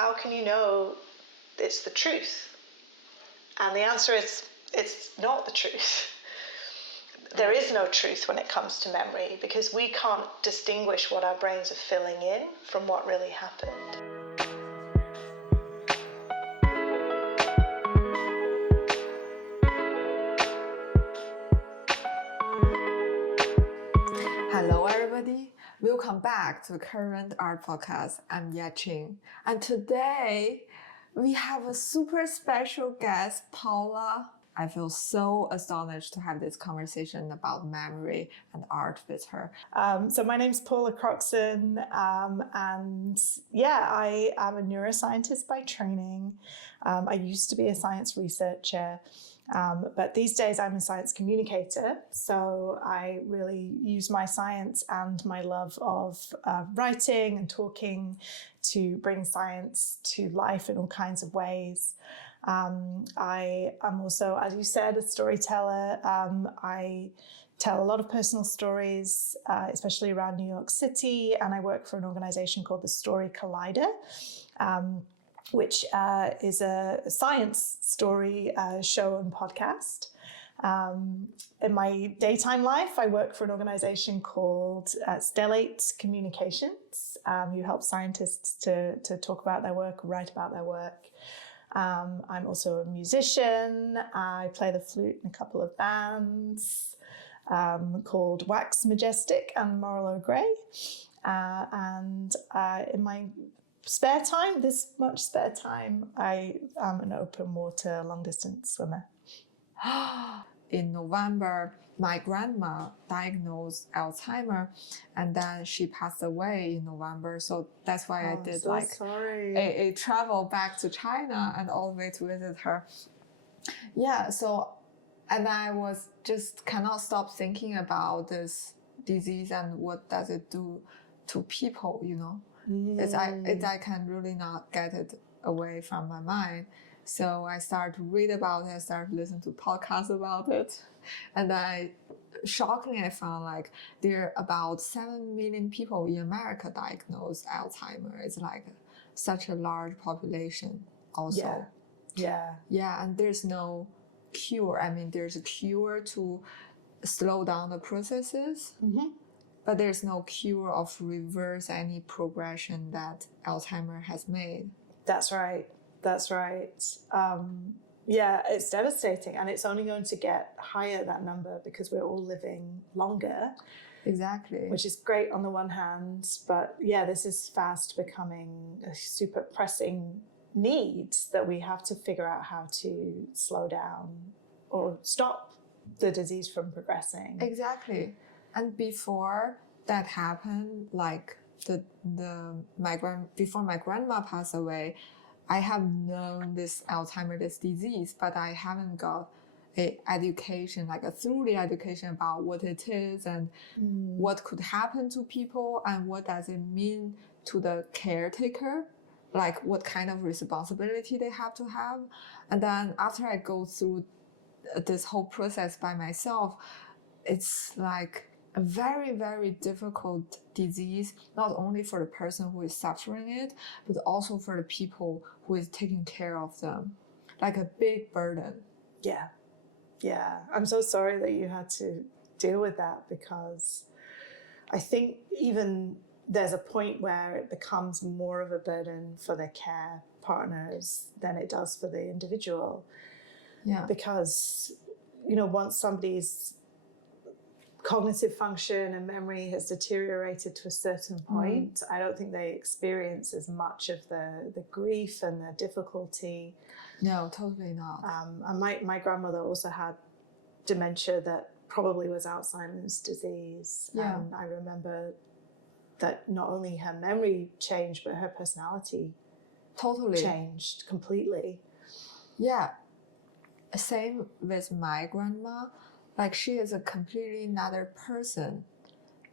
how can you know it's the truth? And the answer is, it's not the truth. There is no truth when it comes to memory, because we can't distinguish what our brains are filling in from what really happened. Hello everybody, welcome back to Current Art Podcast. I'm Yaching, and today we have a super special guest, Paula. I feel so astonished to have this conversation about memory and art with her. So my name's Paula Croxson, and I am a neuroscientist by training. I used to be a science researcher. But these days I'm a science communicator, so I really use my science and my love of writing and talking to bring science to life in all kinds of ways. I am also, as you said, a storyteller. I tell a lot of personal stories, especially around New York City, and I work for an organization called the Story Collider, which is a science story show and podcast. In my daytime life, I work for an organization called Stellate Communications, who helps scientists to talk about their work, write about their work. I'm also a musician. I play the flute in a couple of bands called Wax Majestic and Moral O'Grey. And in my spare time, this much spare time, I am an open water long distance swimmer. In November, my grandma diagnosed Alzheimer, and then she passed away in November. So that's why I did a travel back to China and all the way to visit her. Yeah, so, and I was just cannot stop thinking about this disease and what does it do to people, you know. I can really not get it away from my mind. So I started to read about it, I started to listen to podcasts about it. And shockingly, I found like there are about 7 million people in America diagnosed Alzheimer. It's like such a large population also. Yeah. And there's no cure. I mean, there's a cure to slow down the processes. Mm-hmm. But there's no cure of reverse any progression that Alzheimer has made. That's right. It's devastating, and it's only going to get higher, that number, because we're all living longer. Exactly. Which is great on the one hand, but this is fast becoming a super pressing need that we have to figure out how to slow down or stop the disease from progressing. Exactly. And before that happened, like before my grandma passed away, I have known this Alzheimer's disease, but I haven't got a education, like a thorough education about what it is and what could happen to people and what does it mean to the caretaker, like what kind of responsibility they have to have. And then after I go through this whole process by myself, it's like a very, very difficult disease, not only for the person who is suffering it, but also for the people who is taking care of them. Like a big burden. Yeah. I'm so sorry that you had to deal with that, because I think even there's a point where it becomes more of a burden for the care partners than it does for the individual. Yeah. Because, once somebody's cognitive function and memory has deteriorated to a certain point, I don't think they experience as much of the grief and the difficulty. No, totally not. And my grandmother also had dementia that probably was Alzheimer's disease. Yeah. And I remember that not only her memory changed, but her personality totally changed completely. Yeah. Same with my grandma. Like she is a completely another person,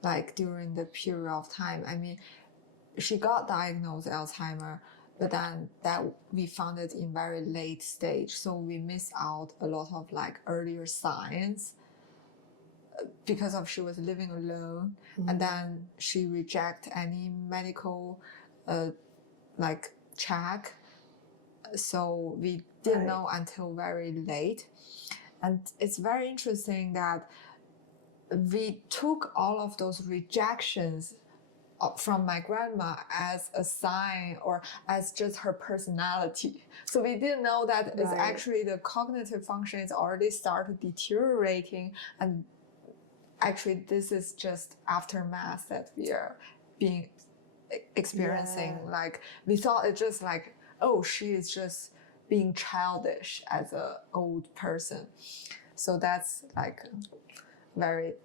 like during the period of time. I mean, she got diagnosed Alzheimer, but then that we found it in very late stage. So we missed out a lot of like earlier signs because of she was living alone. And then she rejected any medical like check. So we didn't know until very late. And it's very interesting that we took all of those rejections from my grandma as a sign or as just her personality. So we didn't know that it's actually the cognitive function is already started deteriorating, and actually this is just aftermath that we are being experiencing. Like we thought it's just like, oh, she is just being childish as an old person. So that's like very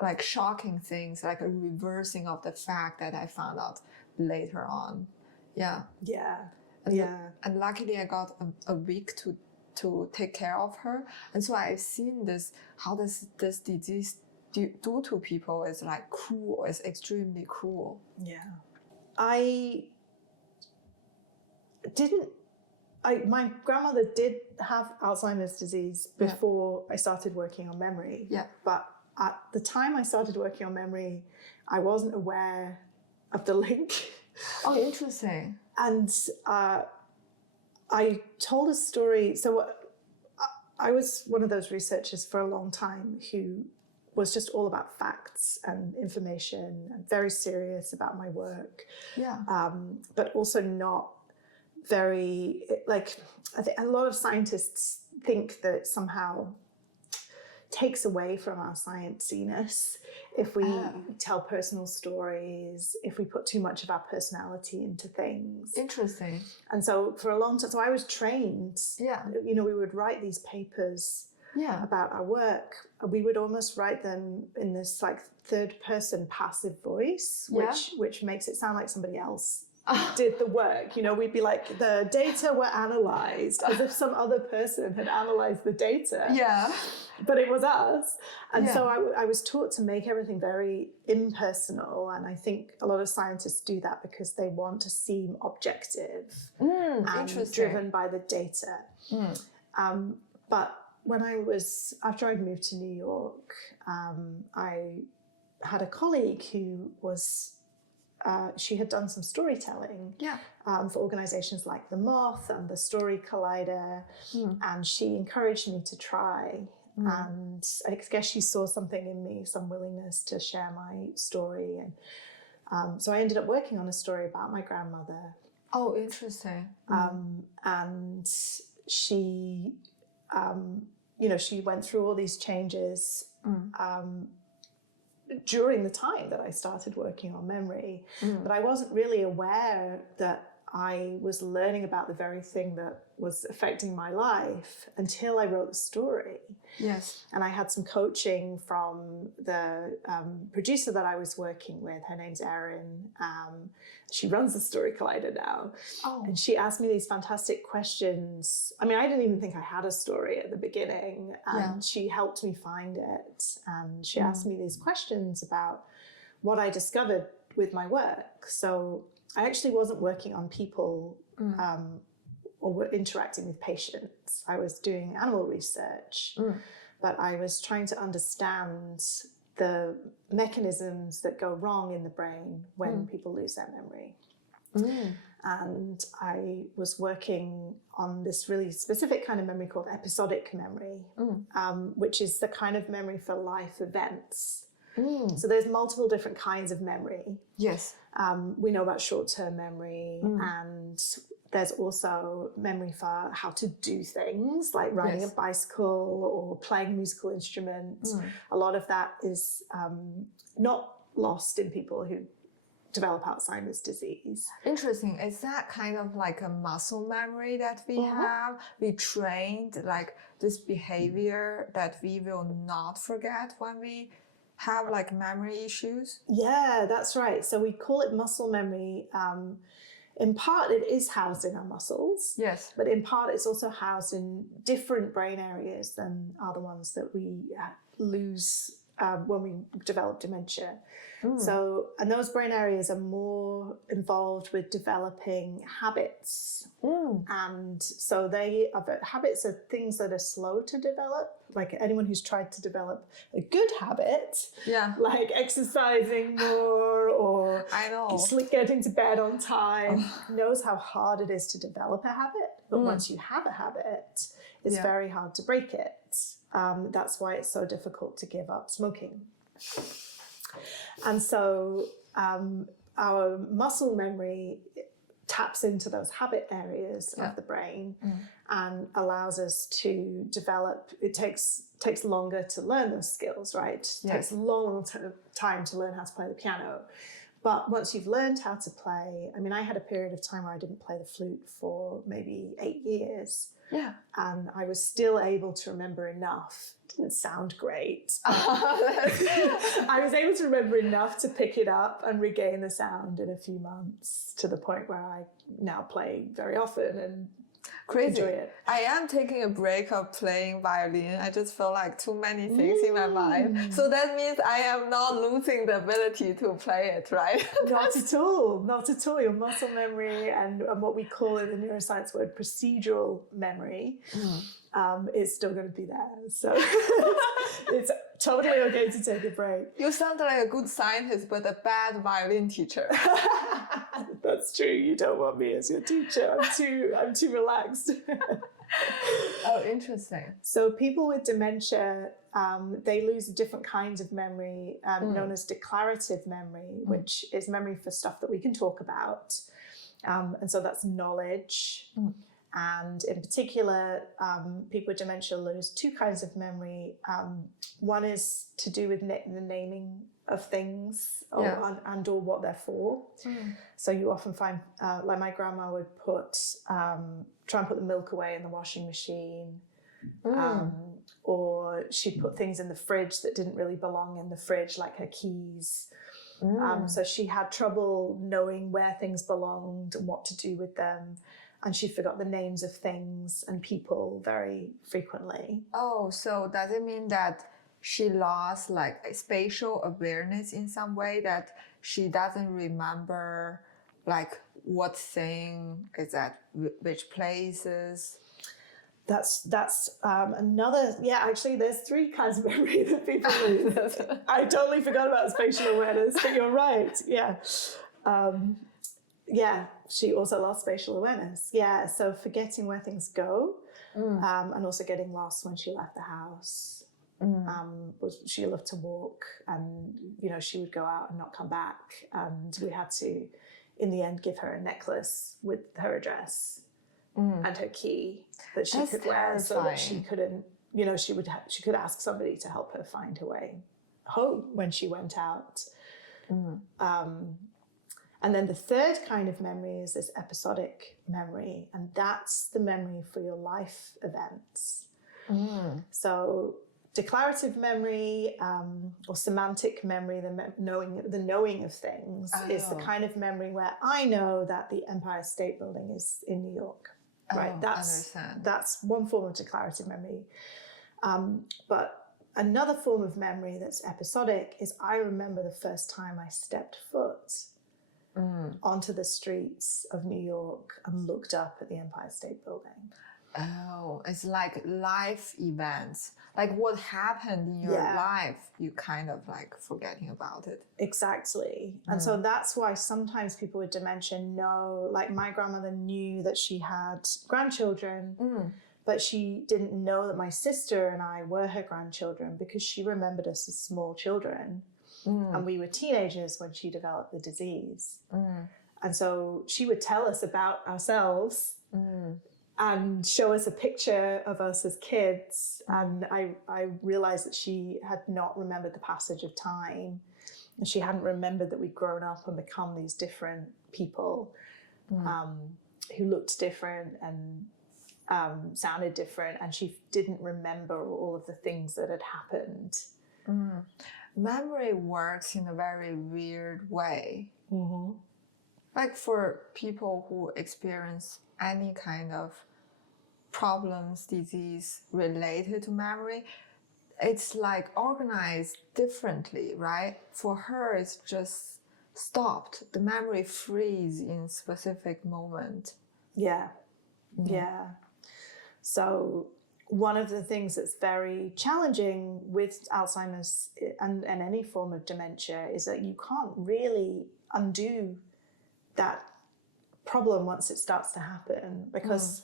like shocking things, like a reversing of the fact that I found out later on. And luckily I got a week to take care of her, and so I've seen this, how this disease do to people is like cruel. It's extremely cruel. My grandmother did have Alzheimer's disease before I started working on memory. But at the time I started working on memory, I wasn't aware of the link. Oh, interesting. And I told a story. So I was one of those researchers for a long time who was just all about facts and information and very serious about my work. But also not very, like, I think a lot of scientists think that it somehow takes away from our scienciness if we tell personal stories, if we put too much of our personality into things. Interesting. And so for a long time, so I was trained, you know, we would write these papers about our work. We would almost write them in this like third person passive voice, which makes it sound like somebody else did the work. You know, we'd be like, the data were analyzed, as if some other person had analyzed the data. But it was us. And so I was taught to make everything very impersonal. And I think a lot of scientists do that because they want to seem objective and driven by the data. But when after I'd moved to New York, I had a colleague who was, she had done some storytelling for organizations like The Moth and the Story Collider, and she encouraged me to try. And I guess she saw something in me, some willingness to share my story. And so I ended up working on a story about my grandmother. Oh, interesting. And she, you know, she went through all these changes during the time that I started working on memory, but I wasn't really aware that I was learning about the very thing that was affecting my life until I wrote the story. And I had some coaching from the producer that I was working with. Her name's Erin. She runs the Story Collider now. And she asked me these fantastic questions. I mean, I didn't even think I had a story at the beginning, and she helped me find it. And she asked me these questions about what I discovered with my work. So I actually wasn't working on people or interacting with patients. I was doing animal research, but I was trying to understand the mechanisms that go wrong in the brain when people lose their memory. And I was working on this really specific kind of memory called episodic memory, which is the kind of memory for life events. So there's multiple different kinds of memory. We know about short-term memory, and there's also memory for how to do things like riding a bicycle or playing a musical instrument. A lot of that is not lost in people who develop Alzheimer's disease. Interesting. Is that kind of like a muscle memory that we have? We trained like this behavior that we will not forget when we have like memory issues? Yeah, that's right. So we call it muscle memory. In part, it is housed in our muscles. But in part, it's also housed in different brain areas than are the ones that we lose when we develop dementia. So, and those brain areas are more involved with developing habits. And so habits are things that are slow to develop. Like anyone who's tried to develop a good habit, like exercising more or getting to bed on time, knows how hard it is to develop a habit. But once you have a habit, it's very hard to break it. That's why it's so difficult to give up smoking. And so our muscle memory taps into those habit areas of the brain and allows us to develop. It takes longer to learn those skills, right? It takes a long time to learn how to play the piano. But once you've learned how to play, I mean, I had a period of time where I didn't play the flute for maybe 8 years. Yeah. And I was still able to remember enough. It didn't sound great. I was able to remember enough to pick it up and regain the sound in a few months, to the point where I now play very often and enjoy it. I am taking a break of playing violin. I just feel like too many things in my mind. So that means I am not losing the ability to play it, right? Not at all. Not at all. Your muscle memory and what we call in the neuroscience word procedural memory is still going to be there. So it's totally okay to take a break. You sound like a good scientist, but a bad violin teacher. That's true. You don't want me as your teacher. I'm too relaxed. Oh, interesting. So people with dementia, they lose different kinds of memory, known as declarative memory, which is memory for stuff that we can talk about. And so that's knowledge. And in particular, people with dementia lose two kinds of memory. One is to do with the naming of things and/or what they're for. So you often find, like my grandma would try and put the milk away in the washing machine, or she'd put things in the fridge that didn't really belong in the fridge, like her keys. So she had trouble knowing where things belonged and what to do with them. And she forgot the names of things and people very frequently. Oh, so does it mean that she lost like spatial awareness in some way, that she doesn't remember like what thing is at which places? That's another, actually there's three kinds of memory that people lose. I totally forgot about spatial awareness, but you're right. She also lost spatial awareness. So forgetting where things go, and also getting lost when she left the house. She loved to walk, and she would go out and not come back, and we had to, in the end, give her a necklace with her address and her key that she could wear, so that she couldn't. She could ask somebody to help her find her way home when she went out. And then the third kind of memory is this episodic memory, and that's the memory for your life events. So declarative memory or semantic memory, the knowing of things, is the kind of memory where I know that the Empire State Building is in New York. Right, that's one form of declarative memory. But another form of memory that's episodic is I remember the first time I stepped foot onto the streets of New York and looked up at the Empire State Building. Oh, it's like life events. Like what happened in your life, you kind of like forgetting about it. Exactly. And so that's why sometimes people with dementia know, like my grandmother knew that she had grandchildren, but she didn't know that my sister and I were her grandchildren because she remembered us as small children. And we were teenagers when she developed the disease. And so she would tell us about ourselves and show us a picture of us as kids. And I realized that she had not remembered the passage of time. And she hadn't remembered that we'd grown up and become these different people who looked different and sounded different. And she didn't remember all of the things that had happened. Memory works in a very weird way. Like for people who experience any kind of problems, disease related to memory, it's like organized differently, right? For her, it's just stopped. The memory freeze in specific moment. Yeah. Yeah. So one of the things that's very challenging with Alzheimer's and any form of dementia is that you can't really undo that problem once it starts to happen, because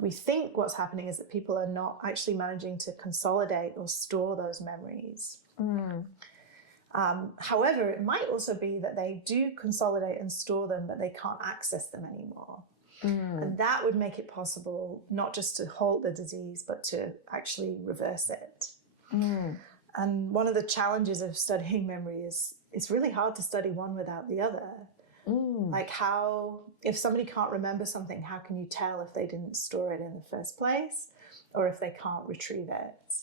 we think what's happening is that people are not actually managing to consolidate or store those memories. However, it might also be that they do consolidate and store them, but they can't access them anymore. And that would make it possible not just to halt the disease, but to actually reverse it. And one of the challenges of studying memory is it's really hard to study one without the other. Like if somebody can't remember something, how can you tell if they didn't store it in the first place or if they can't retrieve it?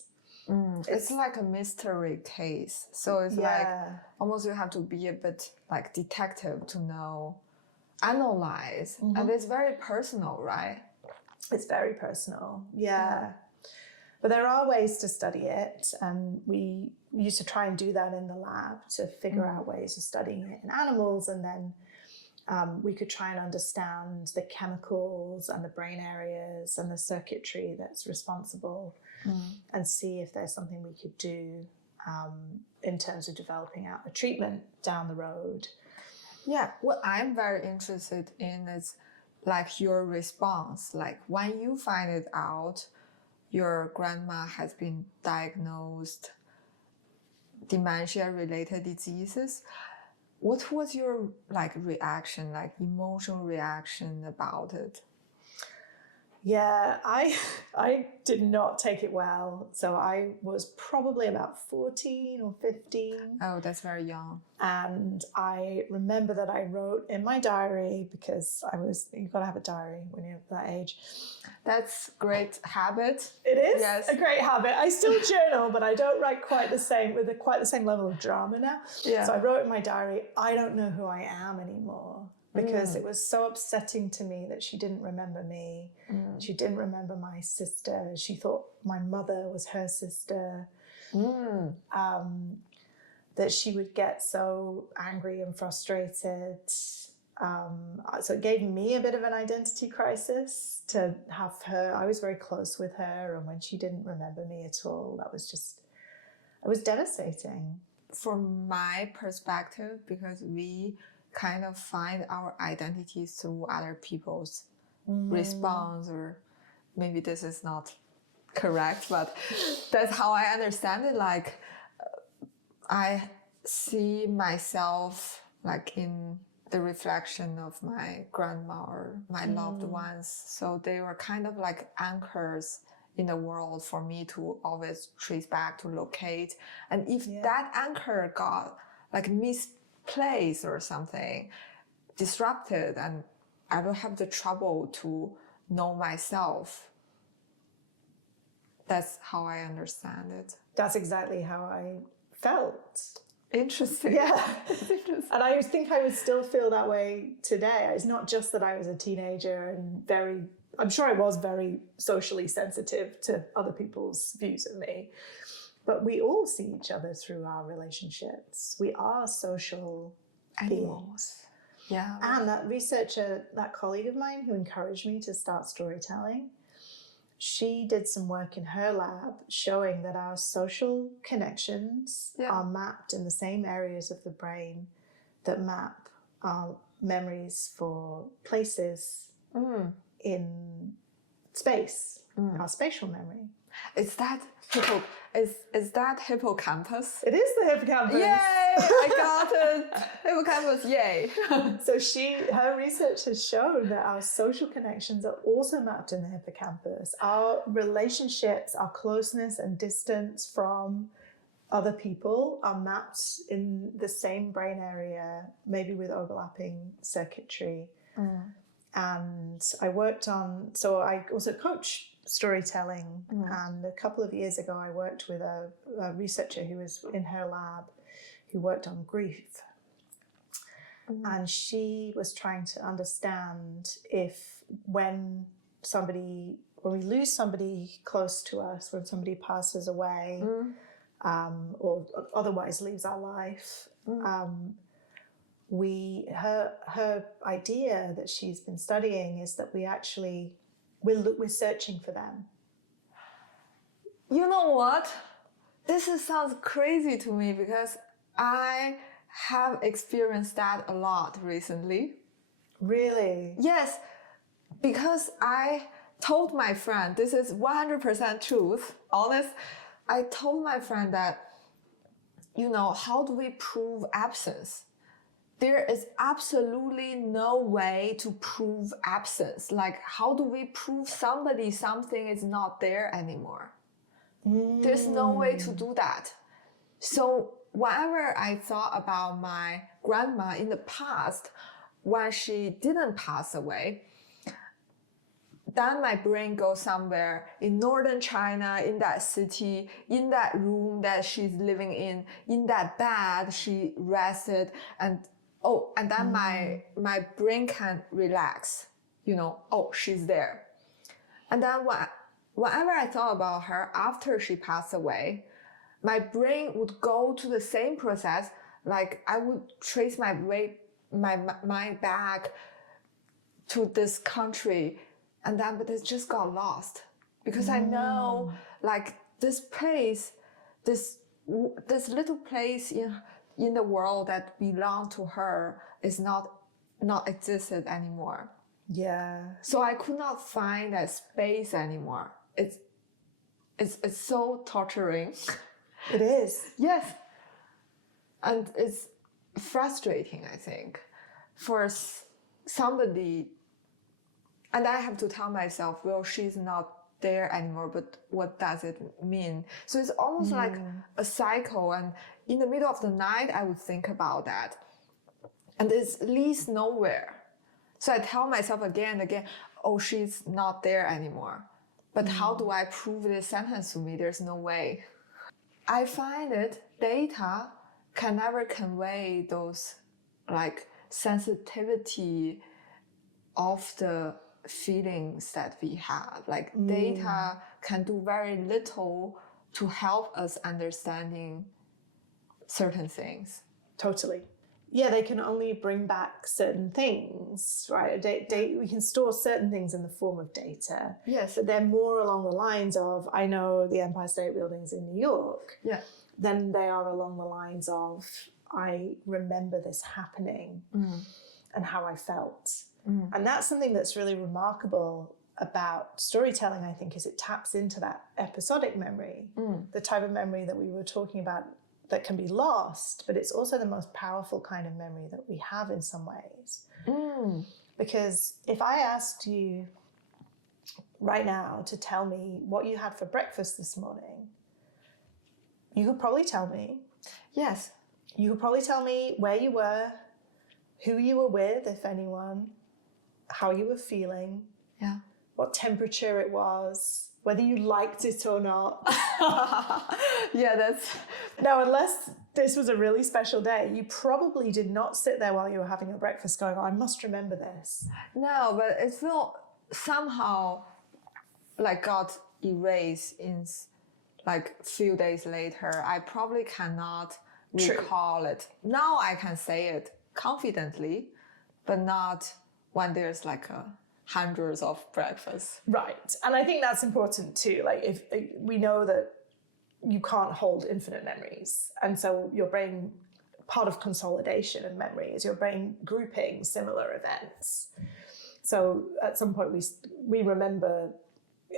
It's like a mystery case. So it's like almost you have to be a bit like detective to know, analyze. And it's very personal, right? It's very personal, yeah. But there are ways to study it, and we used to try and do that in the lab to figure out ways of studying it in animals, and then we could try and understand the chemicals and the brain areas and the circuitry that's responsible and see if there's something we could do in terms of developing out a treatment down the road. Yeah, what I'm very interested in is like your response. Like when you find it out, your grandma has been diagnosed dementia-related diseases. What was your like reaction, like emotional reaction about it? Yeah, I did not take it well. So I was probably about 14 or 15. Oh, that's very young. And I remember that I wrote in my diary, because you've got to have a diary when you're that age. That's a great habit. It is a great habit. I still journal, but I don't write quite the same level of drama now. Yeah. So I wrote in my diary, I don't know who I am anymore. Because it was so upsetting to me that she didn't remember me. She didn't remember my sister. She thought my mother was her sister. That she would get so angry and frustrated. So it gave me a bit of an identity crisis to have her. I was very close with her, and when she didn't remember me at all, it was devastating. From my perspective, because we kind of find our identity through other people's response, or maybe this is not correct, but that's how I understand it. Like I see myself like in the reflection of my grandma or my loved ones. So they were kind of like anchors in the world for me to always trace back, to locate. And if that anchor got like misplaced or something, disrupted, and I will have the trouble to know myself. That's how I understand it. That's exactly how I felt. Interesting. Yeah. Interesting. And I think I would still feel that way today. It's not just that I was a teenager and I'm sure I was very socially sensitive to other people's views of me, but we all see each other through our relationships. We are social animals. Yeah. And that researcher, that colleague of mine who encouraged me to start storytelling, she did some work in her lab showing that our social connections are mapped in the same areas of the brain that map our memories for places in space, our spatial memory. Is that hippocampus? It is the hippocampus. Yay! I got it. Hippocampus, yay. So her research has shown that our social connections are also mapped in the hippocampus. Our relationships, our closeness and distance from other people are mapped in the same brain area, maybe with overlapping circuitry. And I also coach storytelling. And a couple of years ago, I worked with a researcher who was in her lab who worked on grief. And she was trying to understand if when somebody when we lose somebody close to us, when somebody passes away, or otherwise leaves our life, her idea that she's been studying is that we're searching for them. You know what? This sounds crazy to me because I have experienced that a lot recently. Really? Yes, because I told my friend, this is 100% truth, honest. I told my friend that, how do we prove absence? There is absolutely no way to prove absence. Like, how do we prove something is not there anymore? There's no way to do that. So whenever I thought about my grandma in the past, when she didn't pass away, then my brain goes somewhere in northern China, in that city, in that room that she's living in that bed she rested, and then my brain can relax, she's there. And then whenever I thought about her after she passed away, my brain would go to the same process. Like, I would trace my mind back to this country, but it just got lost because I know, like, this place, this little place in the world that belonged to her is not existed anymore. Yeah. So I could not find that space anymore. It's so torturing. It is. Yes. And it's frustrating, I think, for somebody. And I have to tell myself, well, she's not there anymore, but what does it mean? So it's almost like a cycle. And in the middle of the night, I would think about that. And it leads nowhere. So I tell myself again and again, oh, she's not there anymore. But how do I prove this sentence to me? There's no way. I find it, data can never convey those, like, sensitivity of the feelings that we have. Like, data can do very little to help us understanding certain things. Totally. Yeah, they can only bring back certain things, right? We can store certain things in the form of data. Yes. But they're more along the lines of, I know the Empire State Building's in New York. Yeah. Than they are along the lines of, I remember this happening and how I felt. And that's something that's really remarkable about storytelling, I think, is it taps into that episodic memory, the type of memory that we were talking about that can be lost, but it's also the most powerful kind of memory that we have in some ways. Because if I asked you right now to tell me what you had for breakfast this morning, you could probably tell me. Yes. You could probably tell me where you were, who you were with, if anyone, how you were feeling, what temperature it was, whether you liked it or not. Yeah, that's... Now, unless this was a really special day, you probably did not sit there while you were having your breakfast going, oh, I must remember this. No, but it felt somehow like got erased in, like, a few days later. I probably cannot recall it. Now I can say it confidently, but not when there's like hundreds of breakfasts. Right. And I think that's important too. Like, if we know that you can't hold infinite memories. And so your brain, part of consolidation of memory is your brain grouping similar events. So at some point we remember,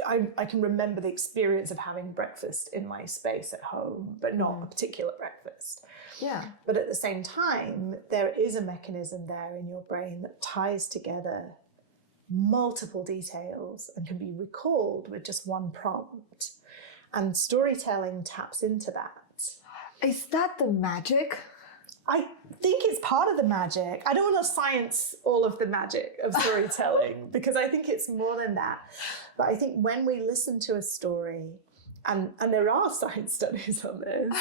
I can remember the experience of having breakfast in my space at home, but not a particular breakfast. Yeah. But at the same time, there is a mechanism there in your brain that ties together multiple details and can be recalled with just one prompt. And storytelling taps into that. Is that the magic? I think it's part of the magic. I don't want to science all of the magic of storytelling because I think it's more than that. But I think when we listen to a story, and there are science studies on this,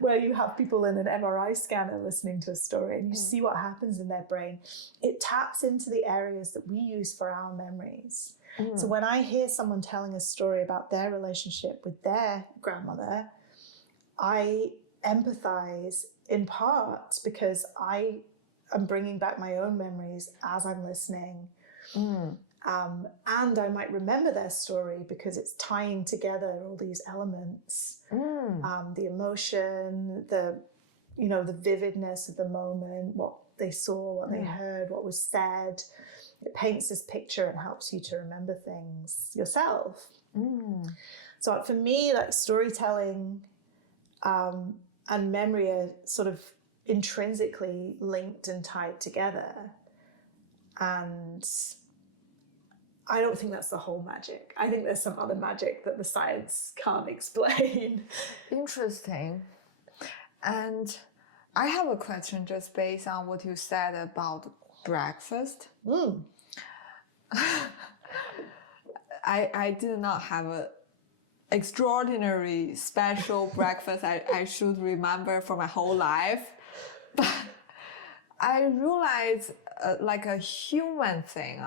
where you have people in an MRI scanner listening to a story and you see what happens in their brain, it taps into the areas that we use for our memories. So when I hear someone telling a story about their relationship with their grandmother, I empathize in part because I am bringing back my own memories as I'm listening. And I might remember their story because it's tying together all these elements, the emotion, the vividness of the moment, what they saw, what they heard, what was said. It paints this picture and helps you to remember things yourself. So for me, like storytelling and memory are sort of intrinsically linked and tied together. And I don't think that's the whole magic. I think there's some other magic that the science can't explain. Interesting. And I have a question just based on what you said about breakfast. I did not have a extraordinary special breakfast I should remember for my whole life. But I realized like a human thing,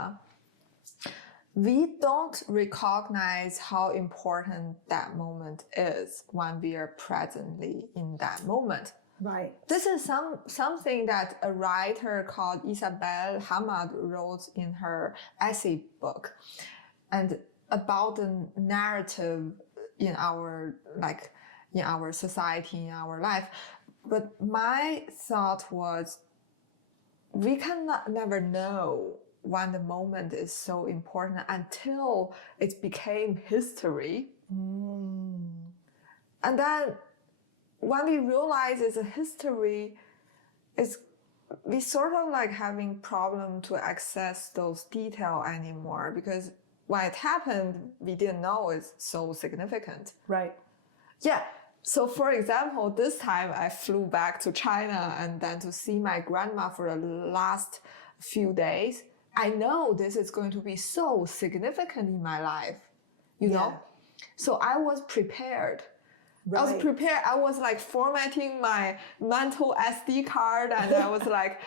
we don't recognize how important that moment is when we are presently in that moment. Right. This is something that a writer called Isabel Hamad wrote in her essay book, and about the narrative in our society, in our life. But my thought was, we never know when the moment is so important until it became history. And then when we realize it's a history, we sort of like having problem to access those details anymore, because when it happened, we didn't know it's so significant. Right. Yeah. So for example, this time I flew back to China and then to see my grandma for the last few days. I know this is going to be so significant in my life, you know? So I was prepared. Right. I was prepared. I was like formatting my mental SD card, and I was like,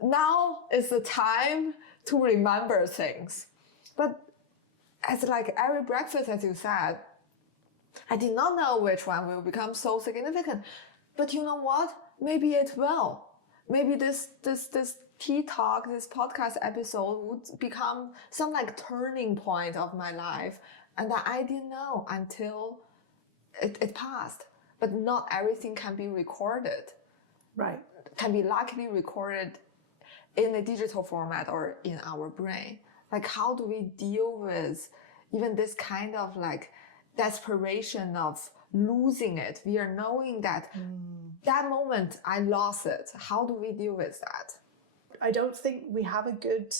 now is the time to remember things. But as like every breakfast, as you said, I did not know which one will become so significant. But you know what? Maybe it will. Maybe this tea talk, this podcast episode would become some like turning point of my life. And that I didn't know until it passed. But not everything can be recorded. Right. Can be luckily recorded in a digital format or in our brain. Like, how do we deal with even this kind of like desperation of losing it? We are knowing that that moment I lost it. How do we deal with that? I don't think we have a good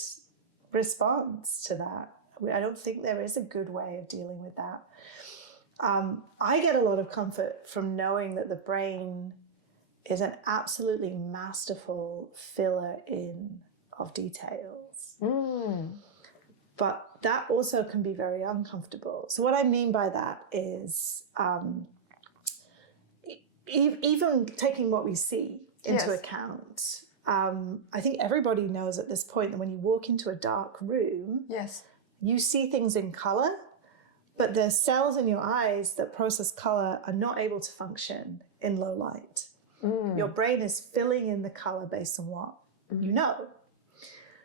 response to that. I don't think there is a good way of dealing with that. I get a lot of comfort from knowing that the brain is an absolutely masterful filler in of details. But that also can be very uncomfortable. So what I mean by that is even taking what we see into account, I think everybody knows at this point that when you walk into a dark room, you see things in color, but the cells in your eyes that process color are not able to function in low light. Your brain is filling in the color based on what you know.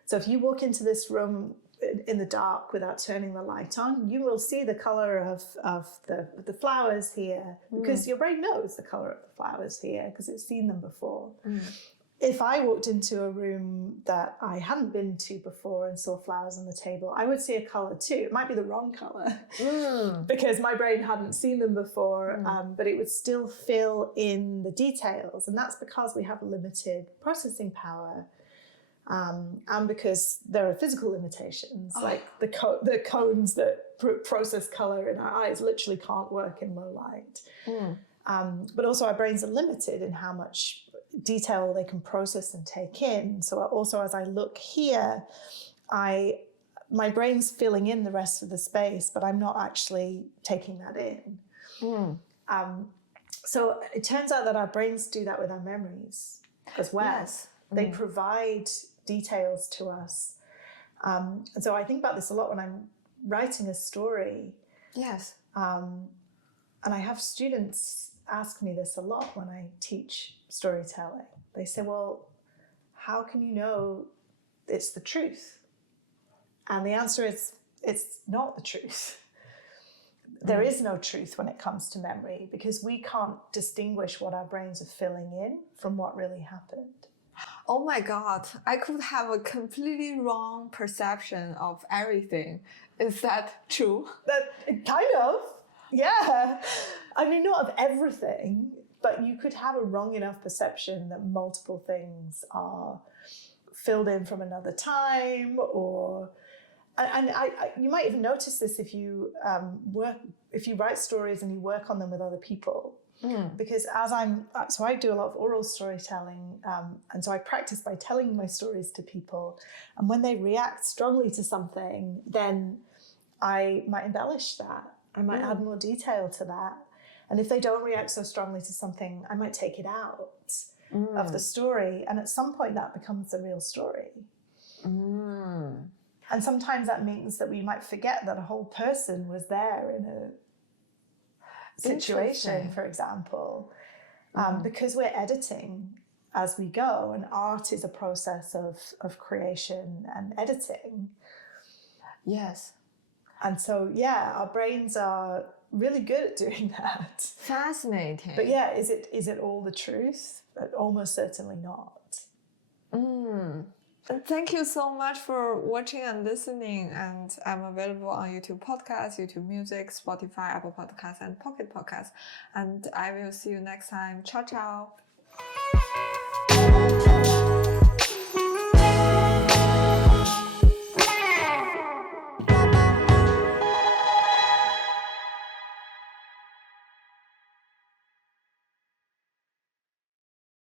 So if you walk into this room in the dark without turning the light on, you will see the color of the flowers here because your brain knows the color of the flowers here because it's seen them before. If I walked into a room that I hadn't been to before and saw flowers on the table, I would see a color too. It might be the wrong color because my brain hadn't seen them before, but it would still fill in the details. And that's because we have limited processing power. And because there are physical limitations, like the cones that process color in our eyes literally can't work in low light. But also our brains are limited in how much detail they can process and take in. So also as I look here, my brain's filling in the rest of the space, but I'm not actually taking that in. So it turns out that our brains do that with our memories as well. They provide details to us. And so I think about this a lot when I'm writing a story. Yes. And I have students ask me this a lot when I teach storytelling. They say, well, how can you know it's the truth? And the answer is, it's not the truth. There is no truth when it comes to memory, because we can't distinguish what our brains are filling in from what really happened. Oh my God, I could have a completely wrong perception of everything. Is that true? That kind of, yeah. I mean, not of everything, but you could have a wrong enough perception that multiple things are filled in from another time, or and you might even notice this if you write stories and you work on them with other people. Because so I do a lot of oral storytelling, and so I practice by telling my stories to people, and when they react strongly to something, then I might embellish that. I might add more detail to that. And if they don't react so strongly to something, I might take it out of the story, and at some point that becomes a real story. And sometimes that means that we might forget that a whole person was there in a situation, for example, because we're editing as we go, and art is a process of creation and editing. Yes. And so, yeah, our brains are really good at doing that. Fascinating. But yeah, is it all the truth? Almost certainly not. Thank you so much for watching and listening. And I'm available on YouTube Podcasts, YouTube Music, Spotify, Apple Podcasts, and Pocket Podcasts. And I will see you next time. Ciao, ciao.